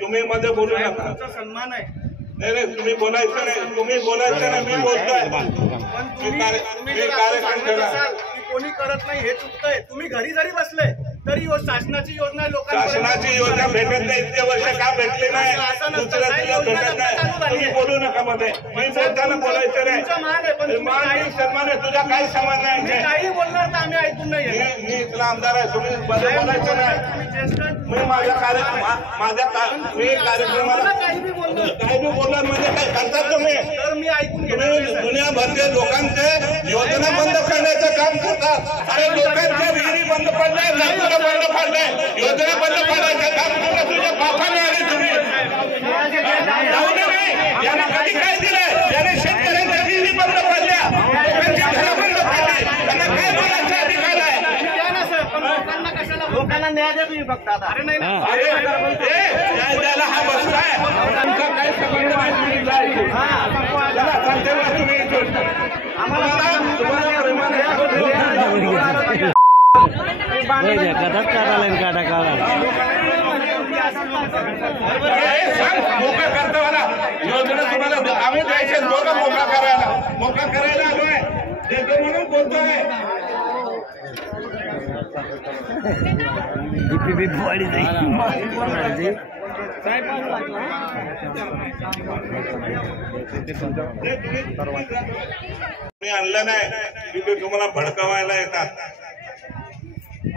तुम्ही मध्ये बोलू नका, सन्मान आहे। नाही तुम्ही बोलायचं नाही, तुम्ही बोलायचं नाही, मी बोलतोय। कोणी करत नाही हे चुकतंय। तुम्ही घरी जरी बसले तरी शासनाची योजना शासनाची योजना भेटत नाही, इतके वर्ष का भेटले नाही, दुसऱ्या भेटत नाही। तुम्ही बोलू नका मध्ये, मी बोलताना बोलायचं नाही। सन्मान आहे, तुझा काही समान नाही। काही बोलणार तर आम्ही ऐकून नाही। मी इथला आमदार आहे, तुम्ही मध्ये बोलायचं नाही। मी माझ्या कार्यक्रमाला काही बी बोलणार म्हणजे काय करतात तुम्ही? तर मी ऐकून दुनियाभरच्या लोकांचे योजना बंद करण्याचं काम करतात। अरे लोकांच्या विहिरी बंद पडल्या, नागपूर बंद पडले, योजना बंद पडायचं काम करतात तुझ्या बापाने। आणि तुम्ही जाऊ दे नाही, याला कधी काय दिलं? याने शेतकऱ्यांच्या विहिरी बंद पडल्या, लोकांची घरं बंद पडली, त्यांना काय बोलायचा अधिकार आहे? लोकांना न्याय द्या तुम्ही फक्त आता। अरे नाही न्याय द्यायला हा बसलाय, तुमचा काही संबंध नाही। मोका करता मला योजना तुम्हाला आम्ही द्यायचे, दोघं मोका करायला आलोय, देतो म्हणून बोलतोय। मी आणलं नाही, तिथे तुम्हाला भडकवायला येतात।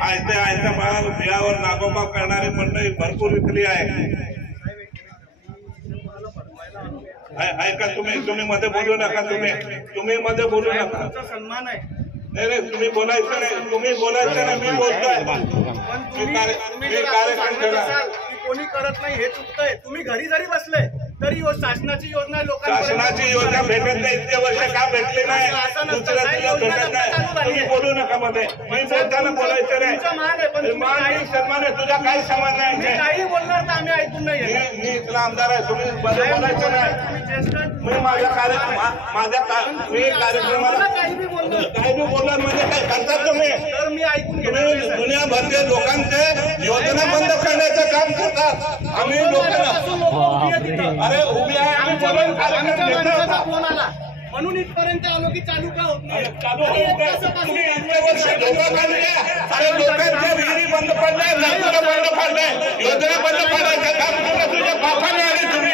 आयत्या बियावर नागोबा करणारी मंडळी भरपूर इथली आहे। ऐका, तुम्ही मध्ये बोलू नका, तुम्ही मध्ये बोलू नका। सन्मान आहे। नाही तुम्ही बोलायचं नाही, तुम्ही बोलायचं नाही, मी बोलतोय। कोणी करत नाही हे चुकतंय। तुम्ही घरी जरी बसले तरी शासनाची योजना शासनाची योजना भेटत नाही, इतके वर्ष का भेटले नाही, दुसऱ्या भेटत नाही। तुम्ही बोलू नका मध्ये, मी बोलताना बोलायचं नाही। सन्मान आहे, तुझा काही समान नाही। काही बोलणार तर आम्ही ऐकून नाही। मी इथला आमदार आहे, तुम्ही मध्ये बोलायचं नाही। मी माझ्या कार्यक्रमाला काही बी बोलणार म्हणजे काय करतात तुम्ही? तर मी ऐकून दुनियाभरच्या लोकांचे योजना बंद करण्याचं काम करतात। आम्ही लोकांना अरे उभी आहे, आम्ही बोलून फोन आला म्हणून इथपर्यंत आलो की चालू का होत नाही? तुम्ही इतके वर्ष धोका काढले, अरे लोकांच्या विहिरी बंद पडल्या, नागपूर बंद पडले, योजना बंद पडायचं काम करतात तुझ्या बापाने। आणि तुम्ही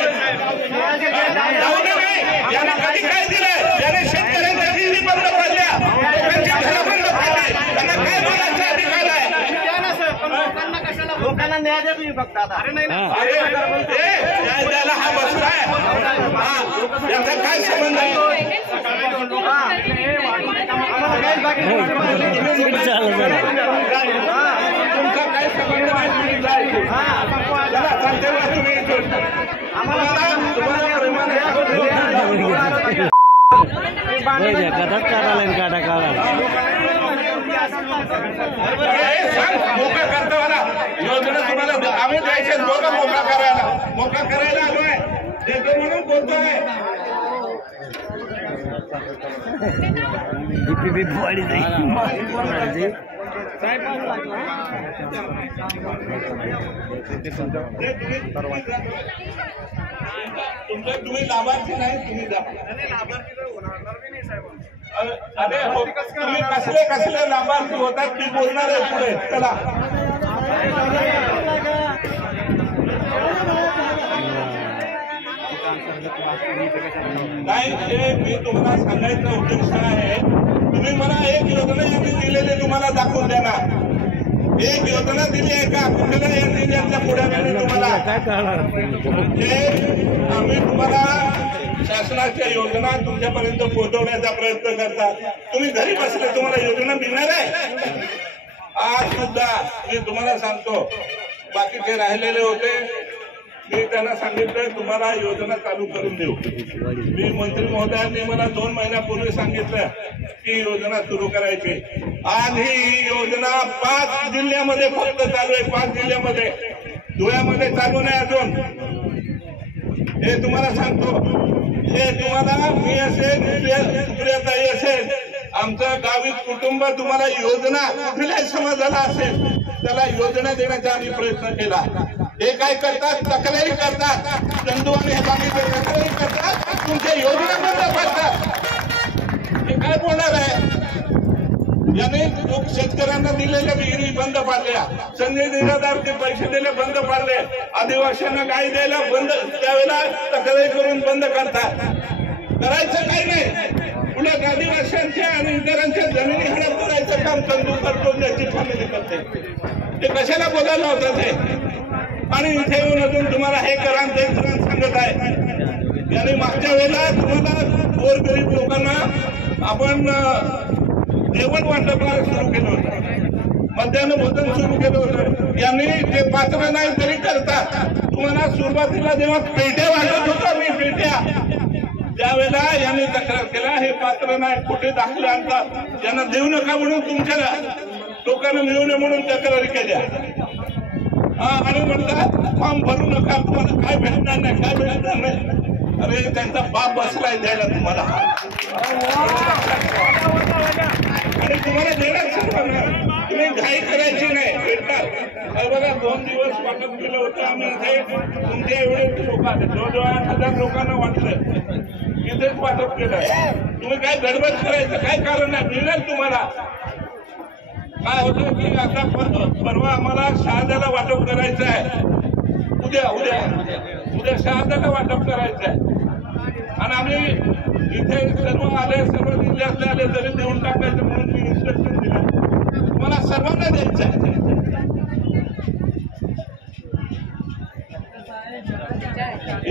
जाऊ दे नाही, याला कधी काय दिलं? याने शेतकऱ्यांच्या विहिरी बंद पडल्या, लोकांची घरं बंद पडली, त्यांना काय बोलायचा अधिकार आहे? लोकांना न्याय द्या तुम्ही फक्त आता। अरे नाही न्याय द्यायला हा बसलाय, याचा काय संबंध आहे? तुमचा काय संबंध मोका करता मला योजना तुम्हाला आम्ही द्यायचे, दोघं मोका करायला आलोय, देतो म्हणून बोलतोय। तुम्ही लाभार्थी नाही, तुम्ही अरे तुम्ही कसले लाभार्थी होतात मी बोलणार आहे पुढे। चला नाही, मी तुम्हाला सांगायचा उद्देश आहे, तुम्ही मला एक योजना यांनी दिलेली तुम्हाला दाखवून देणार। एक योजना दिली आहे का कुठल्या यांच्या पुढ्याने तुम्हाला? आम्ही तुम्हाला शासनाच्या योजना तुमच्यापर्यंत पोहोचवण्याचा प्रयत्न करतात। तुम्ही घरी बसले, तुम्हाला योजना मिळणार आहे? आज सुद्धा मी तुम्हाला सांगतो, बाकीचे राहिलेले होते, मी त्यांना सांगितलं तुम्हाला योजना चालू करून देऊ। मी मंत्री महोदयांनी मला 2 महिन्यापूर्वी सांगितलं की योजना सुरू करायची। आज ही योजना 5 जिल्ह्यामध्ये फक्त चालू आहे, 5 जिल्ह्यामध्ये, धुळ्यामध्ये चालू नाही अजून। हे तुम्हाला सांगतो, हे तुम्हाला मी असेल, सुप्रियाताई असेल, आमचं गावी कुटुंब तुम्हाला योजना कुठल्याही समाजाला असेल त्याला योजना देण्याचा आम्ही प्रयत्न केला। हे काय करतात, तक्रारी करतात, चंदू आणि हे बाकीचे तक्रारी करतात, तुमच्या योजना बंद पडतात. हे काय बोलणार आहे? याने शेतकऱ्यांना दिलेल्या विहिरी बंद पाडल्या, संजय निराधारचे पैसे दिले बंद पाडले, आदिवासींना गाई द्यायला बंद, त्यावेळेला तक्रारी करून बंद करतात. करायचं काही नाही, उलट आदिवासींच्या आणि इतरांच्या जमिनी हडप करायचं काम चंदू करतो, त्याची फॅमिली करते. ते कशाला बोलायला होतं ते? आणि इथे येऊन अजून तुम्हाला हे करा ते करा सांगत आहे. याने मागच्या वेळेला तुम्हाला गोरगरीब लोकांना आपण जेवण वाटप सुरू केलं होतं, मध्यान्ह भोजन सुरू केलं होतं. यांनी ते पात्र नाही तरी करतात. तुम्हाला सुरुवातीला जेव्हा पेट्या वाटत होता मी पेट्या, त्यावेळेला यांनी तक्रार केला हे पात्र नाही, कुठे दाखले आणतात, यांना देऊ नका म्हणून तुमच्या लोकांना मिळू नये म्हणून तक्रारी केल्या. आणि म्हणतात फॉर्म भरू नका, तुम्हाला काय भेटणार नाही, काय भेटणार नाही. अरे त्यांचा बाप बसलाय द्यायला तुम्हाला, आणि तुम्हाला देणार तुम्ही घाई करायची नाही, भेटणार. बघा 2 दिवस वाटप केलं होतं आम्ही इथे, तुमच्या एवढे लोक आले, जवळजवळ 8,000 लोकांना वाटलं, इथेच वाटप केलं. तुम्ही काय गडबड करायचं काय कारण नाही, मिळणार तुम्हाला. काय होतं की आता परवा आम्हाला शहाद्याला वाटप करायचं आहे, उद्या शहाद्याला वाटप करायचं आहे, आणि आम्ही इथे सर्व आले, सर्व जिल्ह्यातले आले तरी देऊन टाकायचं म्हणून मी इन्स्ट्रक्शन दिलं. मला सर्वांना द्यायचं आहे.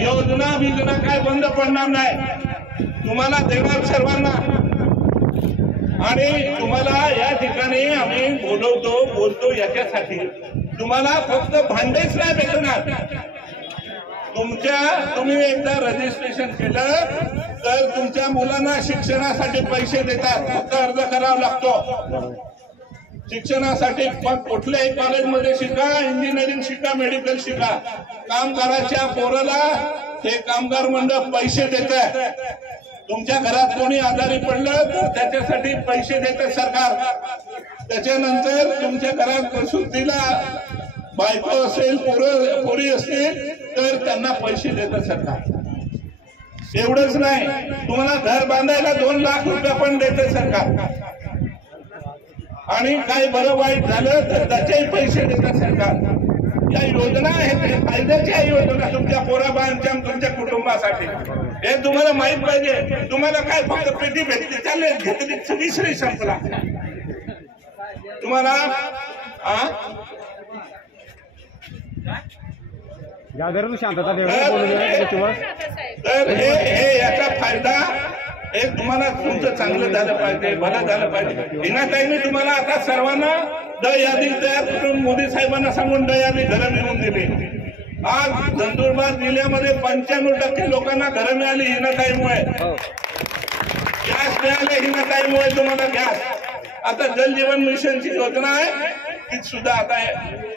योजना काय बंद पडणार नाही, तुम्हाला देणार सर्वांना. आणि तुम्हाला या ठिकाणी आम्ही बोलतो याच्यासाठी, तुम्हाला फक्त भांडेच नाही भेटणार. तुम्ही एकदा रजिस्ट्रेशन केलं तर तुमच्या मुलांना शिक्षणासाठी पैसे देतात, फक्त अर्ज करावा लागतो. शिक्षणासाठी कुठल्याही कॉलेजमध्ये शिका, इंजिनिअरिंग शिका, मेडिकल शिका, कामगाराच्या पोराला हे कामगार मंडळ पैसे देतात. तुमच्या घरात कोणी आजारी पडलं तर त्याच्यासाठी पैसे देते सरकार. त्याच्यानंतर तुमच्या घरात प्रसूतीला बायको असेल, पोरी असतील तर त्यांना पैसे देतं सरकार. एवढंच नाही, तुम्हाला घर बांधायला 2 लाख रुपये पण देते सरकार. आणि काही बरं वाईट झालं तर त्याचेही पैसे देतं सरकार. या योजना आहेत, फायद्याच्या योजना तुमच्या पोराबाळांच्या, तुमच्या कुटुंबासाठी. हे तुम्हाला माहित पाहिजे. तुम्हाला काय फक्त पेटी भेटली, चालेल, घेतली, विषय संपला. तुम्हाला तर हे याचा फायदा हे तुम्हाला तुमचं चांगलं झालं पाहिजे, भलं झालं पाहिजे. हिनाताईंनी तुम्हाला आता सर्वांना यादी तयार करून मोदी साहेबांना सांगून यादी घरं मिळवून दिली. आज नंदुरबार जिल्ह्यामध्ये 95% लोकांना घरं मिळाली हिनाताईमुळे. गॅस मिळाले हिनाताईमुळे तुम्हाला गॅस. आता जल जीवन मिशनची योजना आहे ती सुद्धा आता